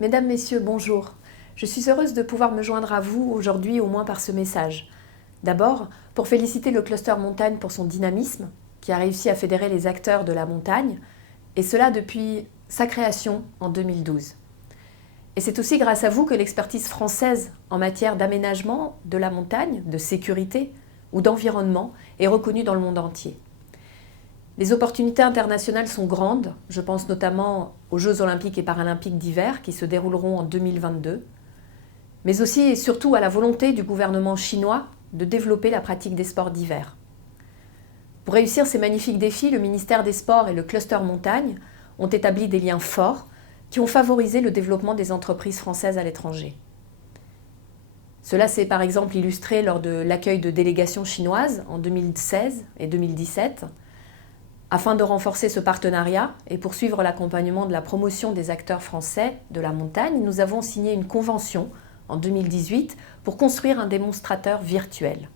Mesdames, Messieurs, bonjour. Je suis heureuse de pouvoir me joindre à vous aujourd'hui, au moins par ce message. D'abord, pour féliciter le cluster montagne pour son dynamisme, qui a réussi à fédérer les acteurs de la montagne, et cela depuis sa création en 2012. Et c'est aussi grâce à vous que l'expertise française en matière d'aménagement de la montagne, de sécurité ou d'environnement est reconnue dans le monde entier. Les opportunités internationales sont grandes, je pense notamment aux Jeux olympiques et paralympiques d'hiver qui se dérouleront en 2022, mais aussi et surtout à la volonté du gouvernement chinois de développer la pratique des sports d'hiver. Pour réussir ces magnifiques défis, le ministère des Sports et le cluster montagne ont établi des liens forts qui ont favorisé le développement des entreprises françaises à l'étranger. Cela s'est par exemple illustré lors de l'accueil de délégations chinoises en 2016 et 2017. Afin de renforcer ce partenariat et poursuivre l'accompagnement de la promotion des acteurs français de la montagne, nous avons signé une convention en 2018 pour construire un démonstrateur virtuel.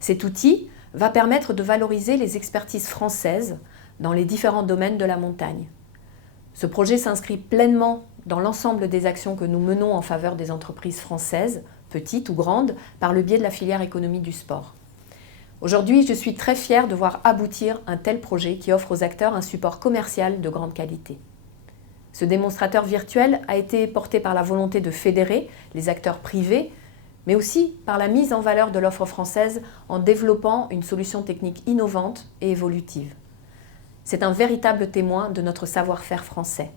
Cet outil va permettre de valoriser les expertises françaises dans les différents domaines de la montagne. Ce projet s'inscrit pleinement dans l'ensemble des actions que nous menons en faveur des entreprises françaises, petites ou grandes, par le biais de la filière économie du sport. Aujourd'hui, je suis très fière de voir aboutir un tel projet qui offre aux acteurs un support commercial de grande qualité. Ce démonstrateur virtuel a été porté par la volonté de fédérer les acteurs privés, mais aussi par la mise en valeur de l'offre française en développant une solution technique innovante et évolutive. C'est un véritable témoin de notre savoir-faire français.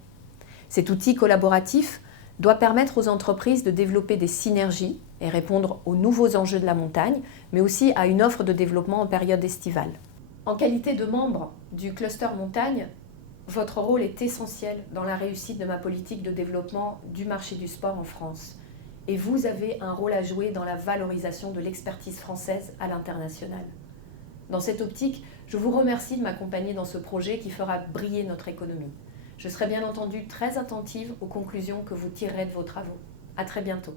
Cet outil collaboratif doit permettre aux entreprises de développer des synergies et répondre aux nouveaux enjeux de la montagne, mais aussi à une offre de développement en période estivale. En qualité de membre du cluster montagne, votre rôle est essentiel dans la réussite de ma politique de développement du marché du sport en France. Et vous avez un rôle à jouer dans la valorisation de l'expertise française à l'international. Dans cette optique, je vous remercie de m'accompagner dans ce projet qui fera briller notre économie. Je serai bien entendu très attentive aux conclusions que vous tirerez de vos travaux. À très bientôt.